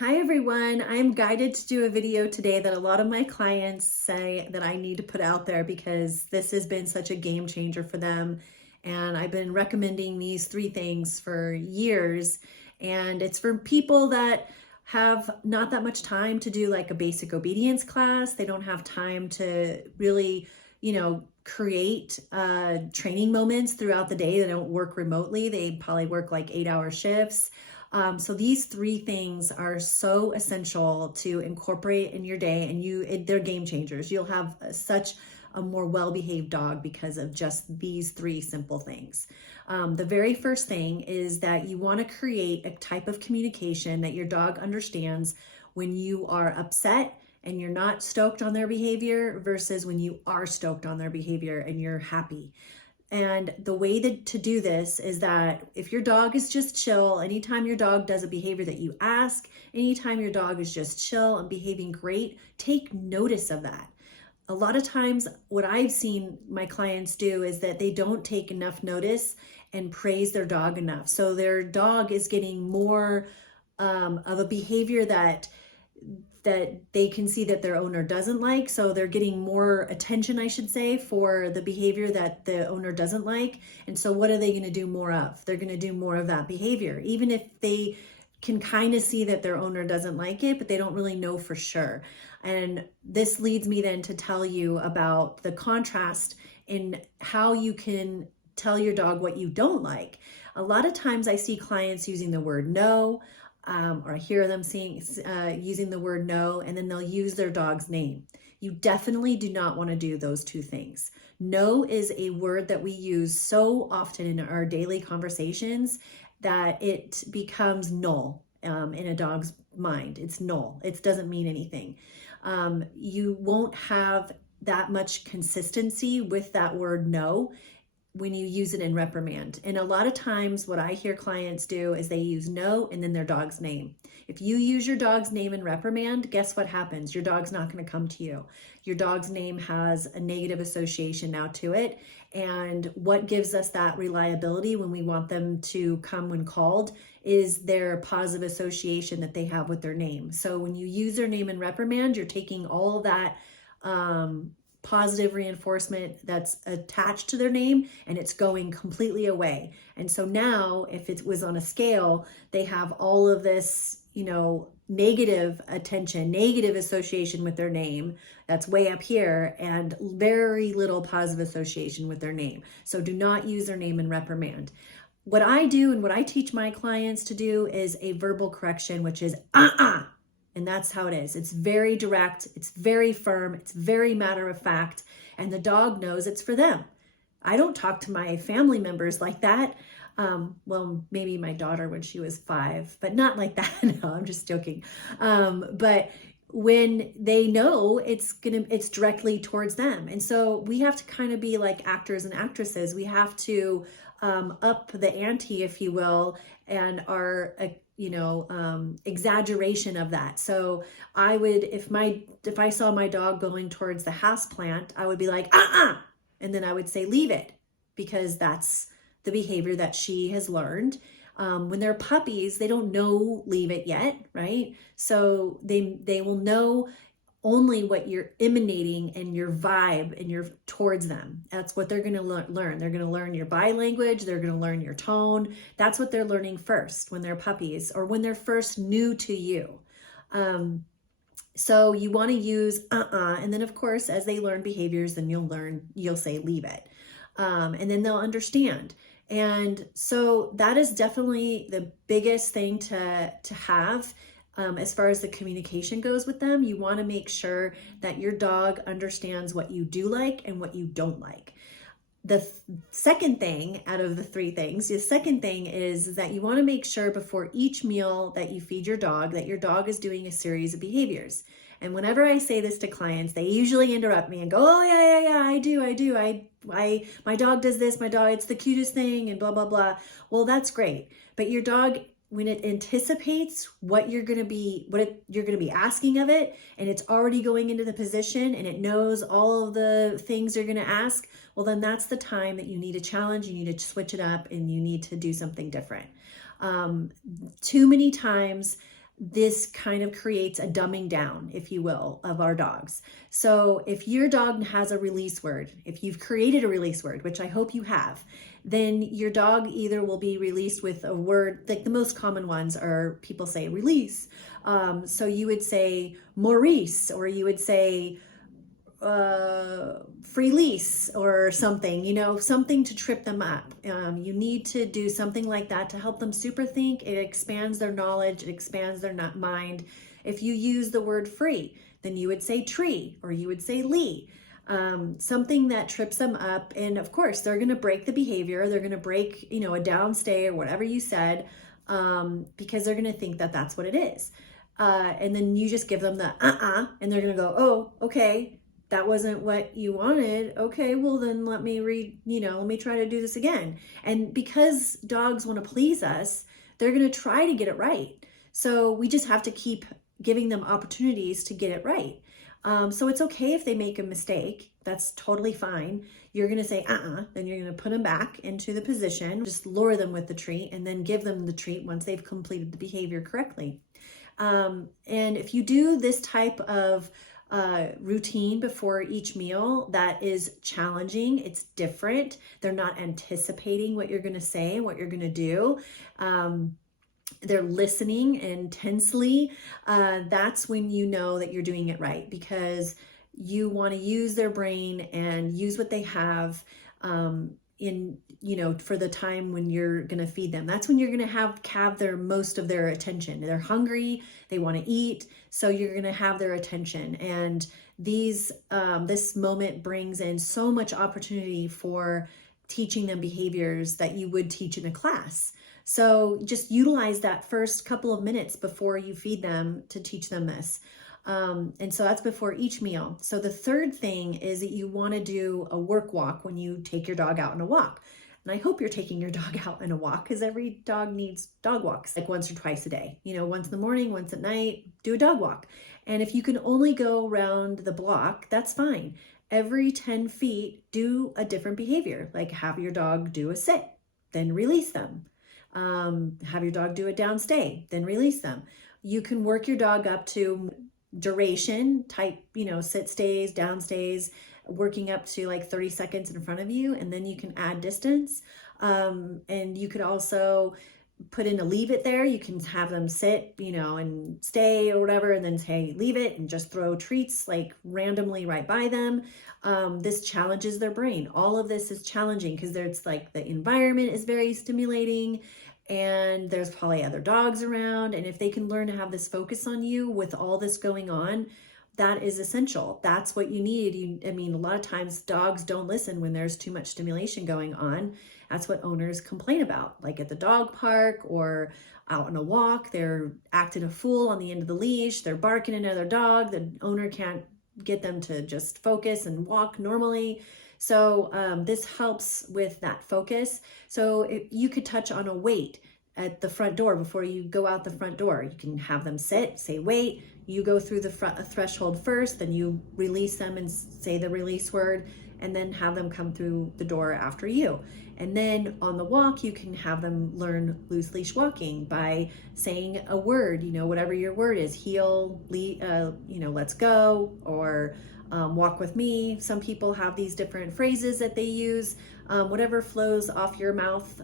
Hi everyone, I'm guided to do a video today that a lot of my clients say that I need to put out there because this has been such a game changer for them. And I've been recommending these three things for years. And it's for people that have not that much time to do like a basic obedience class. They don't have time to really, create training moments throughout the day. They don't work remotely. They probably work like 8-hour shifts. So these three things are so essential to incorporate in your day, and they're game changers. You'll have such a more well-behaved dog because of just these three simple things. The very first thing is that you want to create a type of communication that your dog understands when you are upset and you're not stoked on their behavior versus when you are stoked on their behavior and you're happy. And the way to do this is that if your dog is just chill, anytime your dog does a behavior that you ask, anytime your dog is just chill and behaving great, take notice of that. A lot of times what I've seen my clients do is that they don't take enough notice and praise their dog enough. So their dog is getting more of a behavior that they can see that their owner doesn't like. So they're getting more attention, I should say, for the behavior that the owner doesn't like. And so what are they going to do more of? They're going to do more of that behavior, even if they can kind of see that their owner doesn't like it, but they don't really know for sure. And this leads me then to tell you about the contrast in how you can tell your dog what you don't like. A lot of times I see clients using the word no, or I hear them using the word no, and then they'll use their dog's name. You definitely do not want to do those two things. No is a word that we use so often in our daily conversations that it becomes null in a dog's mind. It's null. It doesn't mean anything. You won't have that much consistency with that word no when you use it in reprimand. And a lot of times what I hear clients do is they use no and then their dog's name. If you use your dog's name in reprimand, guess what happens? Your dog's not going to come to you. Your dog's name has a negative association now to it. And what gives us that reliability when we want them to come when called is their positive association that they have with their name. So when you use their name in reprimand, you're taking all of that positive reinforcement that's attached to their name and it's going completely away. And so now if it was on a scale, they have all of this, negative attention, negative association with their name that's way up here and very little positive association with their name. So do not use their name in reprimand. What I do and what I teach my clients to do is a verbal correction, which is And that's how it is. It's very direct, it's very firm, it's very matter of fact, and the dog knows it's for them. I don't talk to my family members like that. Well, maybe my daughter when she was 5, but not like that. No, I'm just joking. But when they know it's directly towards them. And so we have to kind of be like actors and actresses. We have to up the ante, if you will, and our exaggeration of that. So I would, if I saw my dog going towards the house plant, I would be like, and then I would say, leave it, because that's the behavior that she has learned. When they're puppies, they don't know leave it yet, right? So they will know only what you're emanating and your vibe and you're towards them. That's what they're going to learn. They're going to learn your body language. They're going to learn your tone. That's what they're learning first when they're puppies or when they're first new to you. So you want to use and then of course, as they learn behaviors, then you'll say leave it. And then they'll understand. And so that is definitely the biggest thing to have. As far as the communication goes with them, you want to make sure that your dog understands what you do like and what you don't like. The second thing out of the three things, the second thing is that you want to make sure before each meal that you feed your dog, that your dog is doing a series of behaviors. And whenever I say this to clients, they usually interrupt me and go, oh yeah, I do. My dog does this, my dog, it's the cutest thing and blah, blah, blah. Well, that's great. But your dog, when it anticipates what you're going to be asking of it, and it's already going into the position and it knows all of the things you're going to ask, well, then that's the time that you need a challenge, you need to switch it up, and you need to do something different. Too many times this kind of creates a dumbing down, if you will, of our dogs. So if your dog has a release word, if you've created a release word, which I hope you have, then your dog either will be released with a word, like the most common ones are people say release. So you would say Maurice, or you would say free lease or something, something to trip them up. You need to do something like that to help them super think. It expands their knowledge, it expands their mind. If you use the word free, then you would say tree, or you would say lee. Something that trips them up. And of course, they're going to break the behavior. They're going to break, a downstay or whatever you said, because they're going to think that that's what it is. And then you just give them the and they're going to go, oh, okay, that wasn't what you wanted. Okay, well then let me let me try to do this again. And because dogs want to please us, they're going to try to get it right. So we just have to keep giving them opportunities to get it right. So it's okay if they make a mistake. That's totally fine. You're going to say, then you're going to put them back into the position, just lure them with the treat, and then give them the treat once they've completed the behavior correctly. And if you do this type of routine before each meal, that is challenging. It's different. They're not anticipating what you're going to say, what you're going to do. They're listening intensely. That's when you know that you're doing it right, because you want to use their brain and use what they have for the time when you're going to feed them. That's when you're going to have most of their attention. They're hungry, they want to eat, so you're going to have their attention. And this moment brings in so much opportunity for teaching them behaviors that you would teach in a class. So just utilize that first couple of minutes before you feed them to teach them this. And so that's before each meal. So the third thing is that you want to do a work walk when you take your dog out on a walk. And I hope you're taking your dog out on a walk, because every dog needs dog walks, like once or twice a day. Once in the morning, once at night, do a dog walk. And if you can only go around the block, that's fine. Every 10 feet, do a different behavior, like have your dog do a sit, then release them. Have your dog do a down stay, then release them. You can work your dog up to duration type, sit stays, down stays, working up to like 30 seconds in front of you, and then you can add distance. And you could also put in a leave it there. You can have them sit, and stay or whatever, and then say leave it and just throw treats like randomly right by them. This challenges their brain. All of this is challenging because it's like the environment is very stimulating, and there's probably other dogs around. And if they can learn to have this focus on you with all this going on, that is essential. That's what you need. A lot of times dogs don't listen when there's too much stimulation going on. That's what owners complain about, like at the dog park or out on a walk. They're acting a fool on the end of the leash. They're barking at another dog. The owner can't get them to just focus and walk normally. So this helps with that focus. So you could touch on a wait at the front door before you go out the front door. You can have them sit, say wait, you go through the threshold first, then you release them and say the release word, and then have them come through the door after you. And then on the walk, you can have them learn loose leash walking by saying a word, whatever your word is, heel, let's go, or walk with me. Some people have these different phrases that they use. Whatever flows off your mouth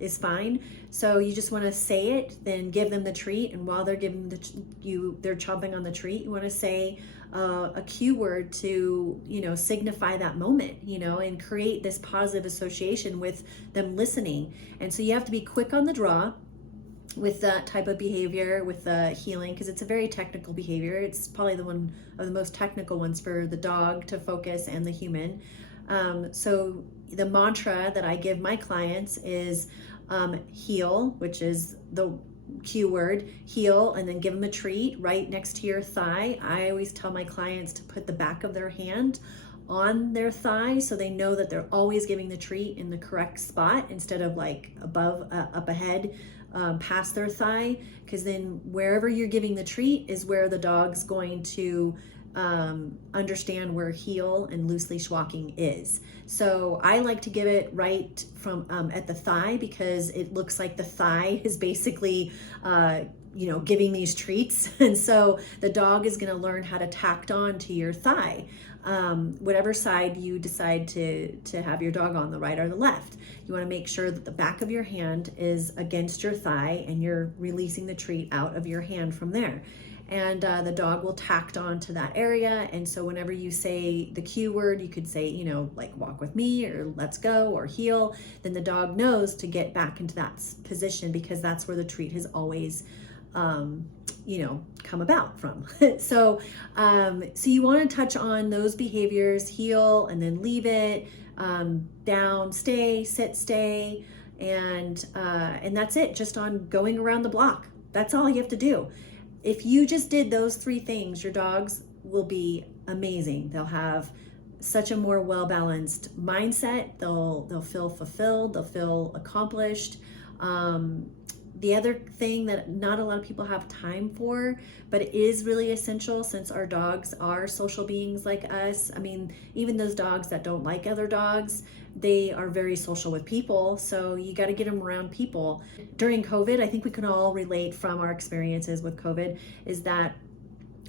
is fine. So you just want to say it, then give them the treat. And while they're giving they're chomping on the treat, you want to say a cue word to, signify that moment, and create this positive association with them listening. And so you have to be quick on the draw with that type of behavior, with the healing, because it's a very technical behavior. It's probably one of the most technical ones for the dog to focus and the human. So the mantra that I give my clients is heel, which is the cue word, heel, and then give them a treat right next to your thigh. I always tell my clients to put the back of their hand on their thigh so they know that they're always giving the treat in the correct spot instead of like above, up ahead, past their thigh, because then wherever you're giving the treat is where the dog's going to understand where heel and loose leash walking is. So I like to give it right from at the thigh, because it looks like the thigh is basically giving these treats. And so the dog is going to learn how to tack on to your thigh, whatever side you decide to have your dog on, the right or the left. You want to make sure that the back of your hand is against your thigh and you're releasing the treat out of your hand from there. And the dog will tack on to that area. And so whenever you say the cue word, you could say, like walk with me or let's go or heel, then the dog knows to get back into that position, because that's where the treat has always come about from. So you want to touch on those behaviors: heel and then leave it, down, stay, sit, stay, and that's it. Just on going around the block. That's all you have to do. If you just did those 3 things, your dogs will be amazing. They'll have such a more well-balanced mindset. They'll feel fulfilled. They'll feel accomplished. The other thing that not a lot of people have time for, but it is really essential since our dogs are social beings like us. I mean, even those dogs that don't like other dogs, they are very social with people. So you got to get them around people. During COVID, I think we can all relate from our experiences with COVID, is that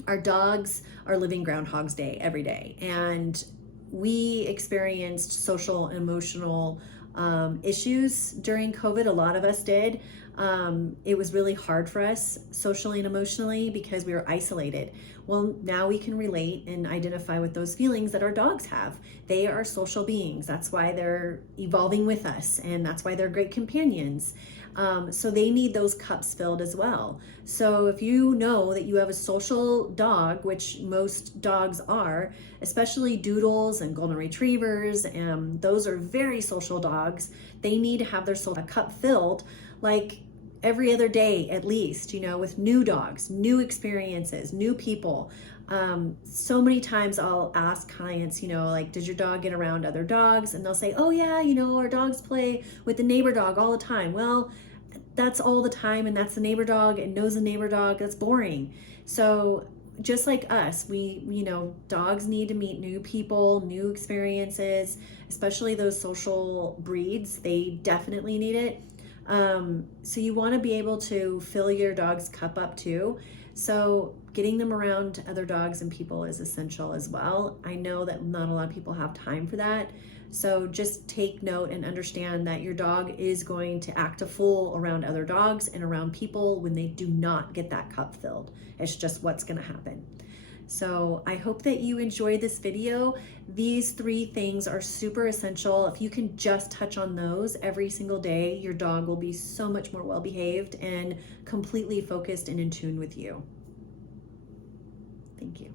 our dogs are living Groundhog's Day every day. And we experienced social and emotional issues during COVID. A lot of us did. It was really hard for us socially and emotionally because we were isolated. Well, now we can relate and identify with those feelings that our dogs have. They are social beings. That's why they're evolving with us, and that's why they're great companions. So they need those cups filled as well. So if you know that you have a social dog, which most dogs are, especially doodles and golden retrievers, and those are very social dogs, they need to have their social cup filled like every other day at least, with new dogs, new experiences, new people. So many times I'll ask clients, like, does your dog get around other dogs? And they'll say, oh yeah, our dogs play with the neighbor dog all the time. Well, that's all the time, and that's the neighbor dog and knows the neighbor dog. That's boring. So just like us, dogs need to meet new people, new experiences, especially those social breeds. They definitely need it. So you want to be able to fill your dog's cup up too. So getting them around other dogs and people is essential as well. I know that not a lot of people have time for that. So just take note and understand that your dog is going to act a fool around other dogs and around people when they do not get that cup filled. It's just what's going to happen. So I hope that you enjoyed this video. These 3 things are super essential. If you can just touch on those every single day, your dog will be so much more well-behaved and completely focused and in tune with you. Thank you.